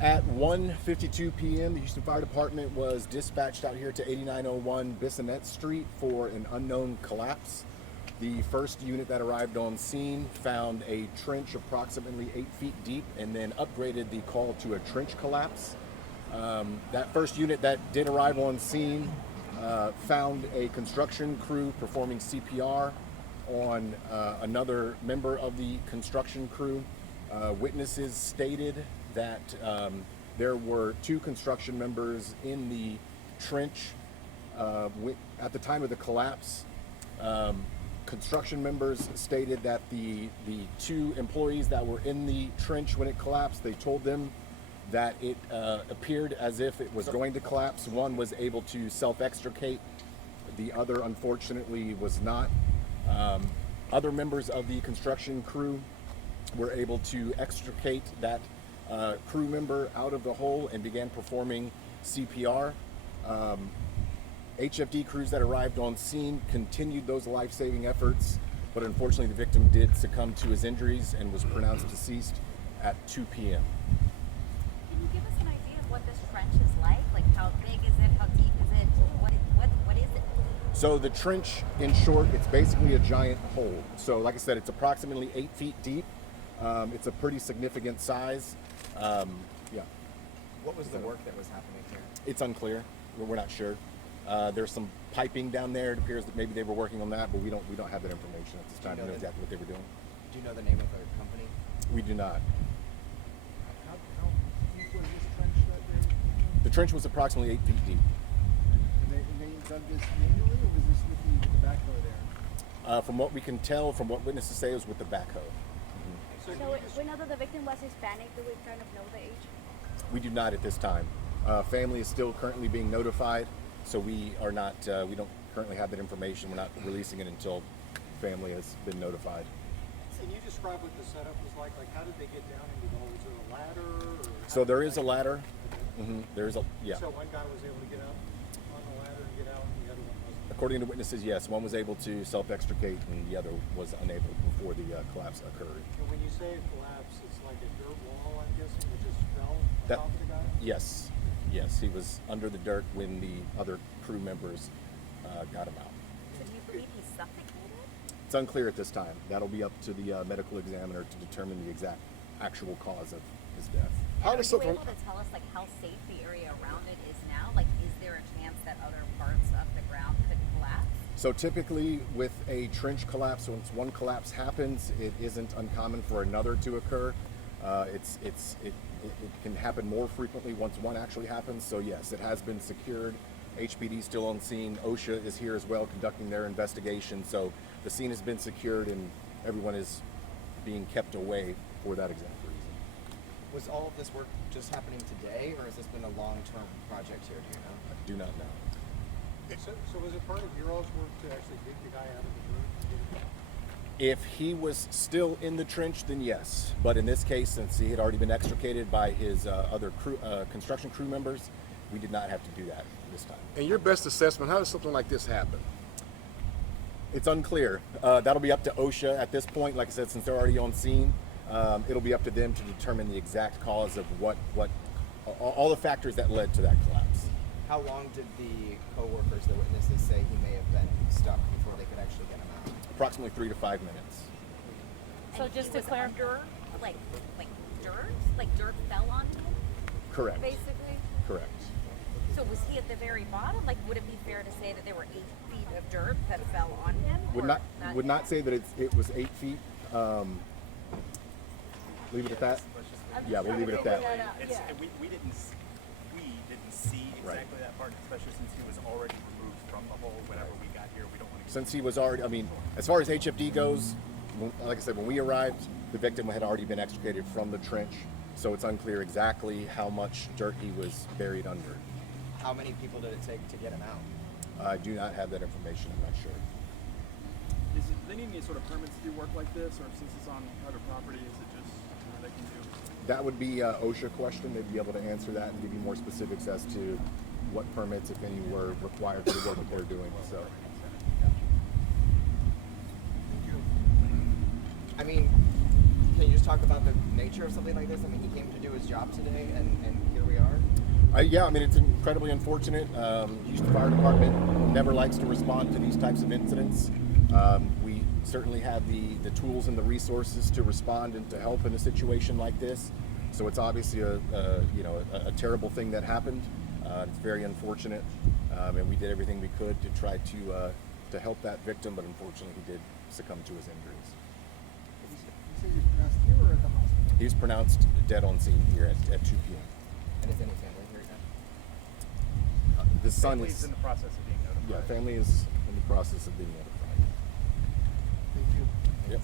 At 1:52 p.m., the Houston Fire Department was dispatched out here to 8901 Bissonnet Street for an unknown collapse. The first unit that arrived on scene found a trench approximately 8 feet deep and then upgraded the call to a trench collapse. That first unit that did arrive on scene found a construction crew performing CPR on another member of the construction crew. Witnesses stated that there were 2 construction members in the trench at the time of the collapse. Construction members stated that the 2 employees that were in the trench when it collapsed, they told them that it appeared as if it was going to collapse. One was able to self-extricate, the other unfortunately was not. Other members of the construction crew were able to extricate that crew member out of the hole and began performing CPR. HFD crews that arrived on scene continued those life-saving efforts, but unfortunately the victim did succumb to his injuries and was pronounced deceased at 2 p.m. Can you give us an idea of what this trench is like? Like how big is it? How deep is it? What is it? So the trench, in short, it's basically a giant hole. So like I said, it's approximately 8 feet deep. It's a pretty significant size. Yeah. What was the work that was happening here? It's unclear. We're not sure. There's some piping down there. It appears that maybe they were working on that, but we don't have that information at this time to know exactly what they were doing. Do you know the name of the company? We do not. How deep was this trench that they The trench was approximately 8 feet deep. and they dug this manually, or was this with the backhoe there? From what we can tell, from what witnesses say, it was with the backhoe. So we know that the victim was Hispanic. Do we kind of know the age? We do not at this time. Family is still currently being notified, so we are not. We don't currently have that information. We're not releasing it until family has been notified. Can you describe what the setup was like? Like, how did they get down into the hole? Was there a ladder? Or So there is a ladder. There's a So one guy was able to get up on the ladder and get out, and the other one wasn't. According to witnesses, yes, one was able to self-extricate and the other was unable before the collapse occurred. And when you say it collapsed, it's like a dirt wall, I'm guessing, that just fell on That- top of the guy? Yes, he was under the dirt when the other crew members got him out. So do you believe he suffocated? It's unclear at this time. That'll be up to the medical examiner to determine the exact actual cause of his death. And are you able to tell us like how safe the area around it is now? Like, is there a chance that other parts of the ground could collapse? So typically with a trench collapse, once one collapse happens, it isn't uncommon for another to occur. It can happen more frequently once one actually happens. So yes, it has been secured. HPD still on scene. OSHA is here as well conducting their investigation. So the scene has been secured and everyone is being kept away for that exact reason. Was all of this work just happening today, or has this been a long-term project here? Do you know? I do not know. So was it part of your all's work to actually dig the guy out of the dirt? If he was still in the trench, then yes. But in this case, since he had already been extricated by his other construction crew members, we did not have to do that this time. In your best assessment, how does something like this happen? It's unclear. That'll be up to OSHA at this point. Like I said, since they're already on scene, it'll be up to them to determine the exact cause of all the factors that led to that collapse. How long did the co-workers, the witnesses, say he may have been stuck before they could actually get him out? Approximately 3 to 5 minutes. So And just he to was clarify, under, like dirt? Like dirt fell on him, Correct. basically? Correct. So was he at the very bottom? Like, would it be fair to say that there were 8 feet of dirt that fell on him? Would not say that it was 8 feet. Leave it at that. Yeah, we'll leave it at that. We didn't see exactly that part, especially since he was already removed from the hole whenever we got here. We don't want to. Since he was already, I mean, as far as HFD goes, like I said, when we arrived, the victim had already been extricated from the trench, so it's unclear exactly how much dirt he was buried under. How many people did it take to get him out? I do not have that information. I'm not sure. Do they need any sort of permits to do work like this, or since it's on other property, is it just they can do? That would be an OSHA question. They'd be able to answer that and give you more specifics as to what permits, if any, were required for the work that they're doing. So, I mean, Can you just talk about the nature of something like this? I mean, he came to do his job today, and here we are. Yeah, I mean, it's incredibly unfortunate. Houston Fire Department never likes to respond to these types of incidents. We certainly have the tools and the resources to respond and to help in a situation like this. So it's obviously a terrible thing that happened. It's very unfortunate, and we did everything we could to try to help that victim, but unfortunately he did succumb to his injuries. You said he was pronounced here or at the hospital? He was pronounced dead on scene here at 2 p.m. And is any family here now? His son Family's is in the process of being notified. family is in the process of being notified. Thank you. Yep.